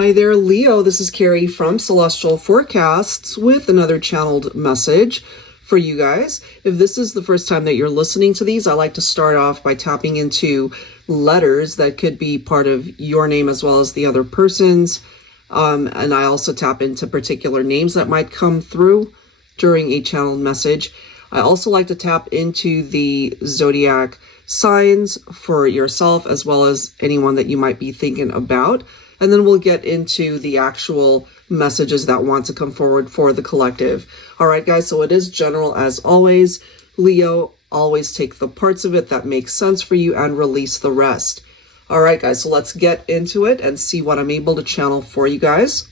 Hi there, Leo. This is Carrie from Celestial Forecasts with another channeled message for you guys. If this is the first time that you're listening to these, I like to start off by tapping into letters that could be part of your name as well as the other person's. And I also tap into particular names that might come through during a channeled message. I also like to tap into the zodiac signs for yourself as well as anyone that you might be thinking about. And then we'll get into the actual messages that want to come forward for the collective. All right, guys, so it is general as always. Leo, always take the parts of it that make sense for you and release the rest. All right, guys, so let's get into it and see what I'm able to channel for you guys.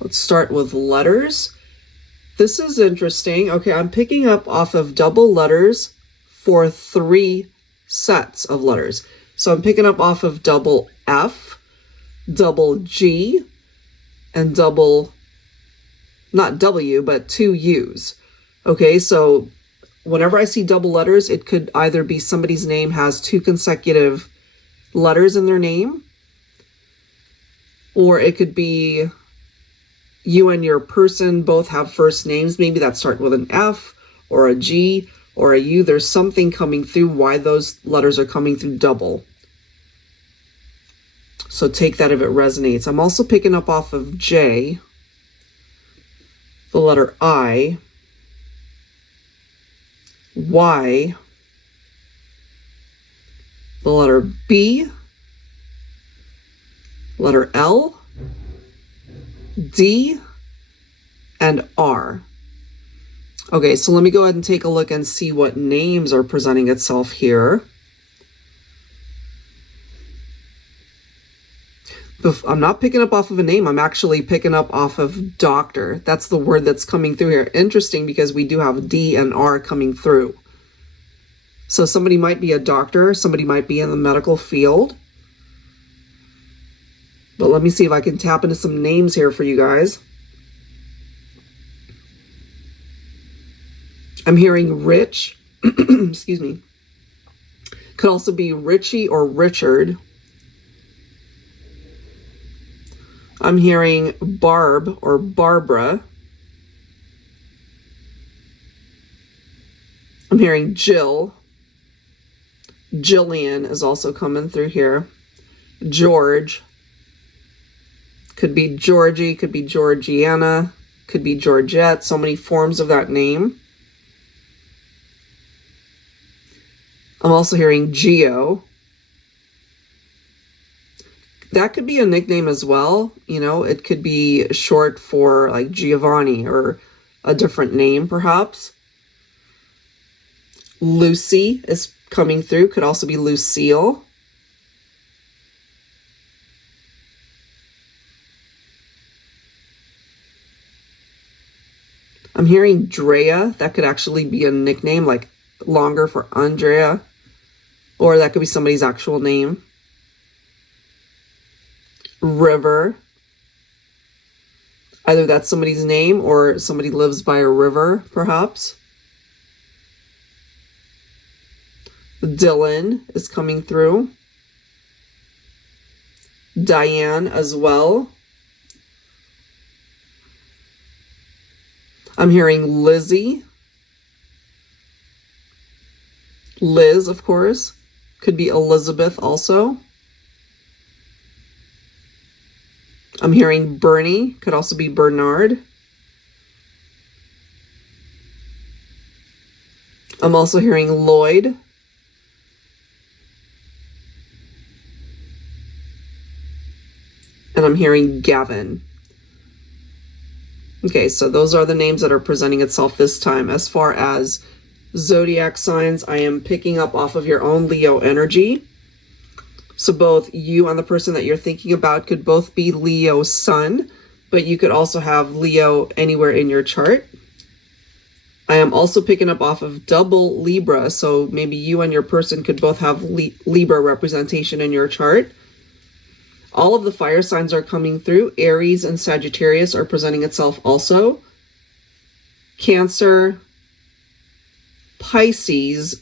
Let's start with letters. This is interesting. Okay, I'm picking up off of double letters for 3 sets of letters. So I'm picking up off of double F, double G, and double, not W, but 2 U's. Okay, so whenever I see double letters, it could either be somebody's name has 2 consecutive letters in their name, or it could be you and your person both have first names, maybe that start with an F or a G or a U. There's something coming through why those letters are coming through double. So take that if it resonates. I'm also picking up off of J, the letter I, Y, the letter B, letter L, D, and R. Okay, so let me go ahead and take a look and see what names are presenting itself here. I'm not picking up off of a name. I'm actually picking up off of doctor. That's the word that's coming through here. Interesting, because we do have D and R coming through. So somebody might be a doctor. Somebody might be in the medical field. But let me see if I can tap into some names here for you guys. I'm hearing Rich. Excuse me. Could also be Richie or Richard. I'm hearing Barb or Barbara. I'm hearing Jill. Jillian is also coming through here. George. Could be Georgie, could be Georgiana, could be Georgette. So many forms of that name. I'm also hearing Geo. That could be a nickname as well. You know, it could be short for like Giovanni or a different name perhaps. Lucy is coming through. Could also be Lucille. I'm hearing Drea. That could actually be a nickname, like longer for Andrea. Or that could be somebody's actual name. River. Either that's somebody's name or somebody lives by a river, perhaps. Dylan is coming through. Diane as well. I'm hearing Lizzie. Liz, of course. Could be Elizabeth also. I'm hearing Bernie. Could also be Bernard. I'm also hearing Lloyd. And I'm hearing Gavin. Okay, so those are the names that are presenting itself this time. As far as zodiac signs, I am picking up off of your own Leo energy. So both you and the person that you're thinking about could both be Leo sun, but you could also have Leo anywhere in your chart. I am also picking up off of double Libra, so maybe you and your person could both have Libra representation in your chart. All of the fire signs are coming through. Aries and Sagittarius are presenting itself also. Cancer, Pisces,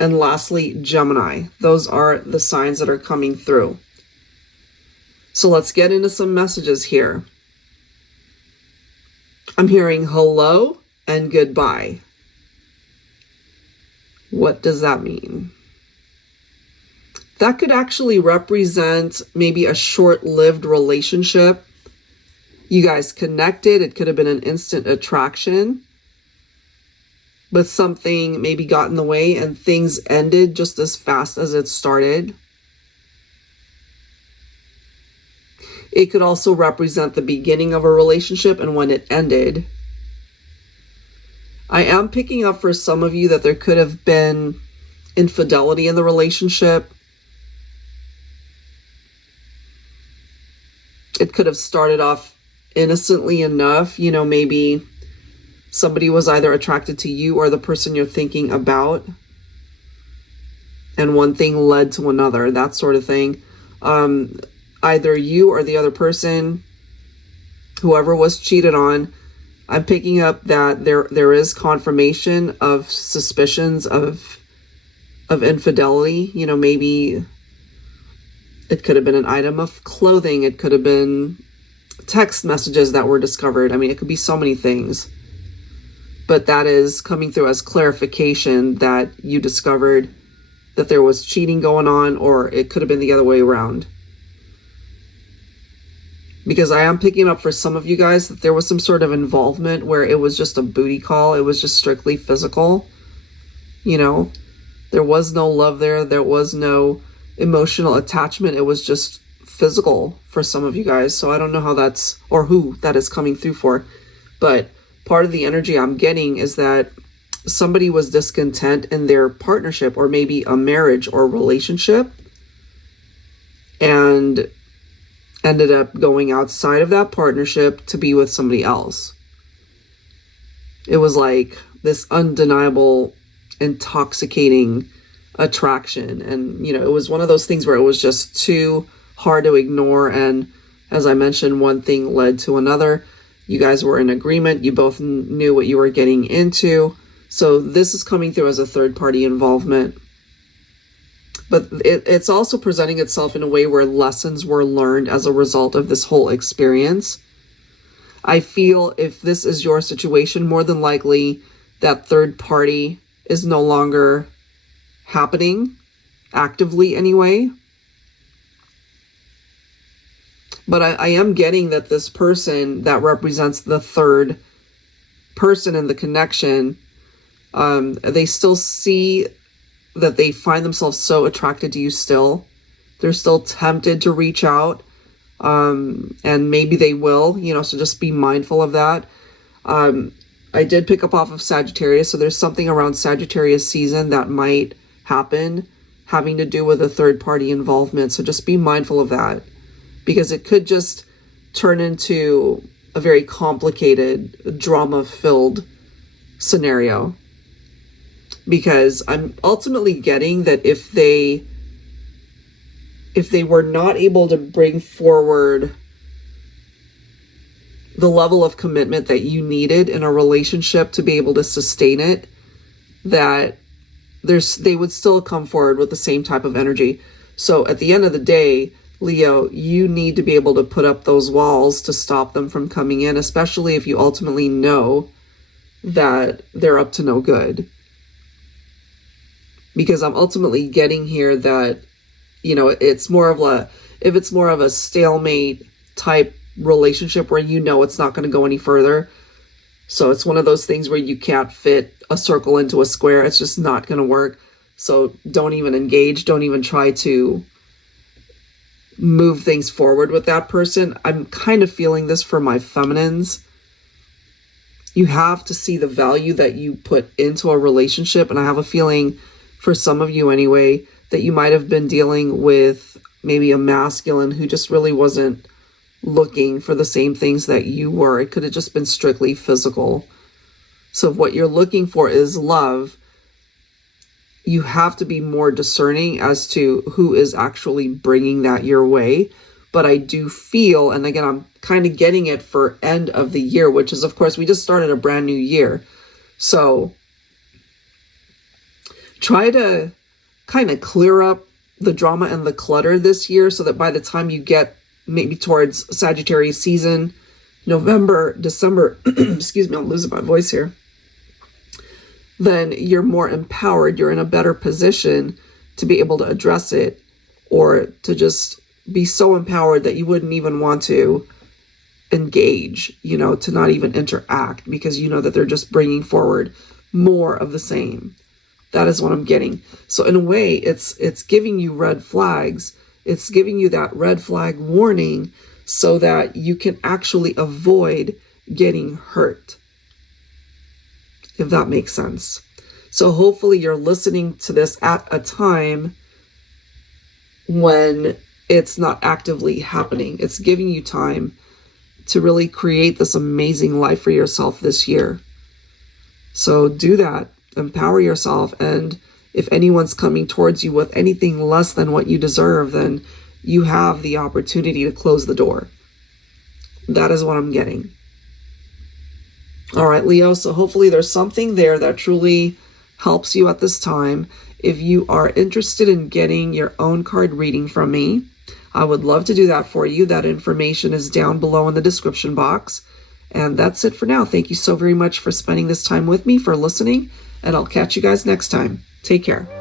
and lastly, Gemini. Those are the signs that are coming through. So let's get into some messages here. I'm hearing hello and goodbye. What does that mean? That could actually represent maybe a short-lived relationship. You guys connected. It could have been an instant attraction, but something maybe got in the way and things ended just as fast as it started. It could also represent the beginning of a relationship and when it ended. I am picking up for some of you that there could have been infidelity in the relationship. It could have started off innocently enough, you know, maybe somebody was either attracted to you or the person you're thinking about, and one thing led to another, that sort of thing. Either you or the other person, whoever was cheated on, I'm picking up that there is confirmation of suspicions of infidelity. You know, maybe it could have been an item of clothing. It could have been text messages that were discovered. I mean, it could be so many things. But that is coming through as clarification that you discovered that there was cheating going on, or it could have been the other way around. Because I am picking up for some of you guys that there was some sort of involvement where it was just a booty call. It was just strictly physical. You know, there was no love there. There was no emotional attachment. It was just physical for some of you guys. So I don't know how that's, or who that is coming through for. But part of the energy I'm getting is that somebody was discontent in their partnership, or maybe a marriage or relationship, and ended up going outside of that partnership to be with somebody else. It was like this undeniable, intoxicating attraction. And, you know, it was one of those things where it was just too hard to ignore. And as I mentioned, one thing led to another. You guys were in agreement. You both knew what you were getting into. So this is coming through as a third-party involvement. But it's also presenting itself in a way where lessons were learned as a result of this whole experience. I feel if this is your situation, more than likely that third party is no longer happening, actively anyway. But I am getting that this person that represents the third person in the connection, they still see that they find themselves so attracted to you still. They're still tempted to reach out, and maybe they will, you know, so just be mindful of that. I did pick up off of Sagittarius, so there's something around Sagittarius season that might happen having to do with a third-party involvement, so just be mindful of that, because it could just turn into a very complicated, drama-filled scenario. Because I'm ultimately getting that if they were not able to bring forward the level of commitment that you needed in a relationship to be able to sustain it, that they would still come forward with the same type of energy. So at the end of the day, Leo, you need to be able to put up those walls to stop them from coming in, especially if you ultimately know that they're up to no good. Because I'm ultimately getting here that, you know, it's more of a stalemate type relationship where you know it's not going to go any further. So it's one of those things where you can't fit a circle into a square. It's just not going to work. So don't even engage. Don't even try to move things forward with that person. I'm kind of feeling this for my feminines. You have to see the value that you put into a relationship. And I have a feeling, for some of you anyway, that you might have been dealing with maybe a masculine who just really wasn't looking for the same things that you were. It could have just been strictly physical. So if what you're looking for is love, you have to be more discerning as to who is actually bringing that your way. But I do feel, and again, I'm kind of getting it for end of the year, which is, of course, we just started a brand new year. So try to kind of clear up the drama and the clutter this year so that by the time you get maybe towards Sagittarius season, November, December, excuse me, I'm losing my voice here, then you're more empowered. You're in a better position to be able to address it, or to just be so empowered that you wouldn't even want to engage, you know, to not even interact, because you know that they're just bringing forward more of the same. That is what I'm getting. So in a way, it's giving you red flags. It's giving you that red flag warning so that you can actually avoid getting hurt, if that makes sense. So hopefully you're listening to this at a time when it's not actively happening. It's giving you time to really create this amazing life for yourself this year. So do that. Empower yourself. And if anyone's coming towards you with anything less than what you deserve, then you have the opportunity to close the door. That is what I'm getting. All right, Leo. So hopefully there's something there that truly helps you at this time. If you are interested in getting your own card reading from me, I would love to do that for you. That information is down below in the description box. And that's it for now. Thank you so very much for spending this time with me, for listening, and I'll catch you guys next time. Take care.